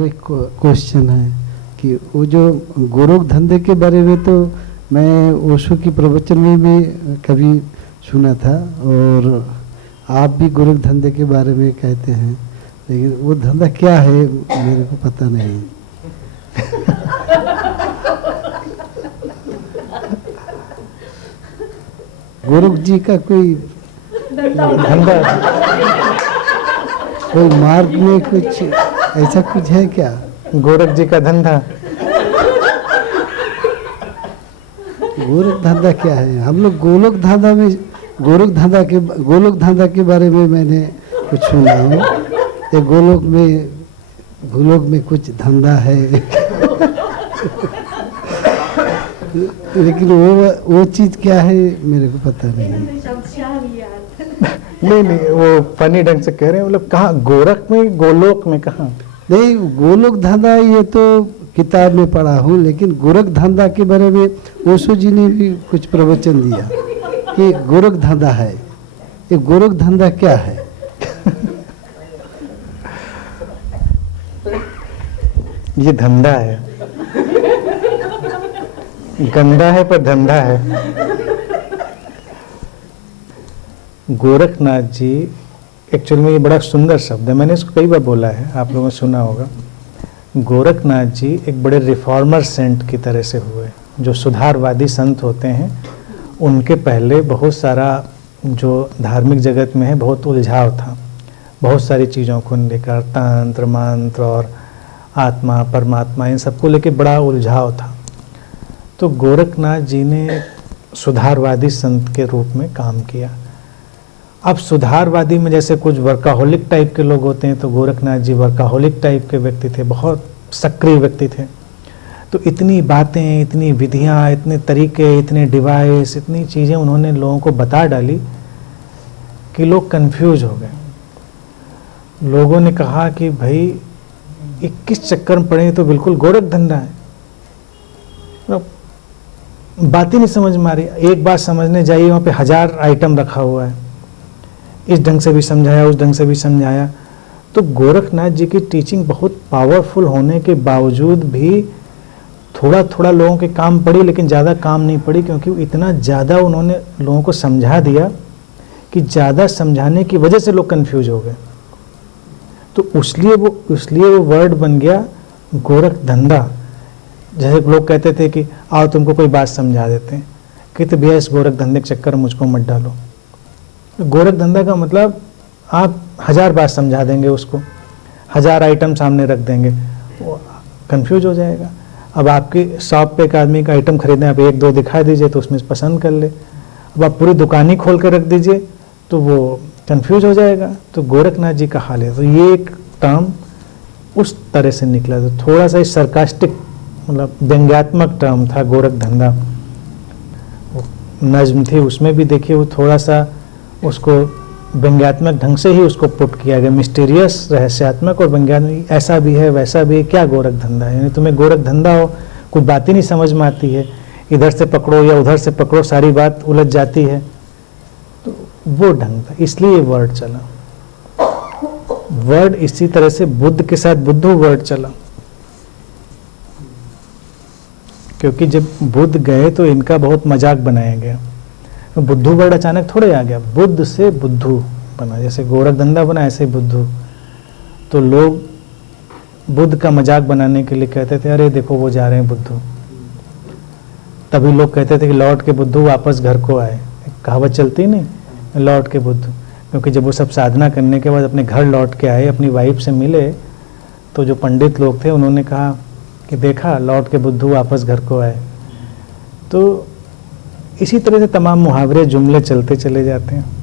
एक क्वेश्चन है कि वो जो गोरख धंधे के बारे में तो मैं ओशो की प्रवचन में भी कभी सुना था, और आप भी गोरख धंधे के बारे में कहते हैं, लेकिन वो धंधा क्या है मेरे को पता नहीं। गोरख जी का कोई धंधा, कोई मार्ग में कुछ ऐसा कुछ है क्या? गोरख जी का धंधा, गोरख धंधा क्या है? हम लोग गोलोक धंधा में, गोलोक धंधा के बारे में मैंने कुछ सुना है। ये गोलोक में कुछ धंधा है। लेकिन वो चीज क्या है मेरे को पता नहीं। नहीं, वो फनी ढंग से कह रहे हैं, मतलब कहाँ गोरख में, गोलोक में कहाँ? नहीं, गोलोक धंधा ये तो किताब में पढ़ा हूँ, लेकिन गोरख धंधा के बारे में ओशो जी ने भी कुछ प्रवचन दिया कि गोरख धंधा है। ये गोरख धंधा क्या है? ये धंधा है, गंदा है पर धंधा है। गोरखनाथ जी, एक्चुअल में ये बड़ा सुंदर शब्द है, मैंने इसको कई बार बोला है, आप लोगों ने सुना होगा। गोरखनाथ जी एक बड़े रिफॉर्मर सेंट की तरह से हुए। जो सुधारवादी संत होते हैं उनके पहले बहुत सारा जो धार्मिक जगत में है बहुत उलझाव था, बहुत सारी चीज़ों को लेकर, तंत्र मंत्र और आत्मा परमात्मा इन सबको लेकर बड़ा उलझाव था। तो गोरखनाथ जी ने सुधारवादी संत के रूप में काम किया। अब सुधारवादी में जैसे कुछ वर्काहोलिक टाइप के लोग होते हैं, तो गोरखनाथ जी वर्काहोलिक टाइप के व्यक्ति थे, बहुत सक्रिय व्यक्ति थे। तो इतनी बातें, इतनी विधियाँ, इतने तरीके, इतने डिवाइस, इतनी चीज़ें उन्होंने लोगों को बता डाली कि लोग कंफ्यूज हो गए। लोगों ने कहा कि भाई 21 चक्कर में पड़े तो बिल्कुल गोरख धंधा है, बात ही नहीं समझ में आ रही। एक बात समझने जाइए, वहाँ पे 1000 आइटम रखा हुआ है, इस ढंग से भी समझाया, उस ढंग से भी समझाया। तो गोरखनाथ जी की टीचिंग बहुत पावरफुल होने के बावजूद भी थोड़ा थोड़ा लोगों के काम पड़ी, लेकिन ज़्यादा काम नहीं पड़ी, क्योंकि इतना ज़्यादा उन्होंने लोगों को समझा दिया कि ज़्यादा समझाने की वजह से लोग कंफ्यूज हो गए। तो इसलिए वो वर्ड बन गया गोरख धंधा। जैसे लोग कहते थे कि आओ तुमको कोई बात समझा देते हैं, कहते भैया इस गोरख धंधे के चक्कर में मुझको मत डालो। गोरख धंधा का मतलब आप 1000 बात समझा देंगे उसको, 1000 आइटम सामने रख देंगे, वो कंफ्यूज हो जाएगा। अब आपकी शॉप पे एक आदमी का आइटम खरीदना है, आप 1-2 दिखा दीजिए तो उसमें पसंद कर ले। अब आप पूरी दुकान ही खोल कर रख दीजिए तो वो कंफ्यूज हो जाएगा। तो गोरखनाथ जी का हाल है। तो ये एक टर्म उस तरह से निकला, तो थोड़ा सा सरकास्टिक, मतलब व्यंग्यात्मक टर्म था गोरख धंधा। नज्म थी उसमें भी देखिए, वो थोड़ा सा उसको व्यंग्यात्मक ढंग से ही उसको पुट किया गया, मिस्टीरियस, रहस्यात्मक और व्यंग्यात्मक, ऐसा भी है वैसा भी है, क्या गोरख धंधा है? यानी तुम्हें गोरख धंधा हो, कुछ बात ही नहीं समझ में आती है, इधर से पकड़ो या उधर से पकड़ो, सारी बात उलझ जाती है। तो वो ढंग था, इसलिए ये वर्ड चला। वर्ड इसी तरह से बुद्ध के साथ बुद्धू वर्ड चला, क्योंकि जब बुद्ध गए तो इनका बहुत मजाक बनाया गया। बुद्धू वर्ड अचानक थोड़े आ गया, बुद्ध से बुद्धू बना, जैसे गोरख धंधा बना ऐसे ही बुद्धू। तो लोग बुद्ध का मजाक बनाने के लिए कहते थे अरे देखो वो जा रहे हैं बुद्धू। तभी लोग कहते थे कि लौट के बुद्धू वापस घर को आए, कहावत चलती नहीं, लौट के बुद्धू। क्योंकि जब वो सब साधना करने के बाद अपने घर लौट के आए, अपनी वाइफ से मिले, तो जो पंडित लोग थे उन्होंने कहा कि देखा लौट के बुद्धू वापस घर को आए। तो इसी तरह से तमाम मुहावरे जुमले चलते चले जाते हैं।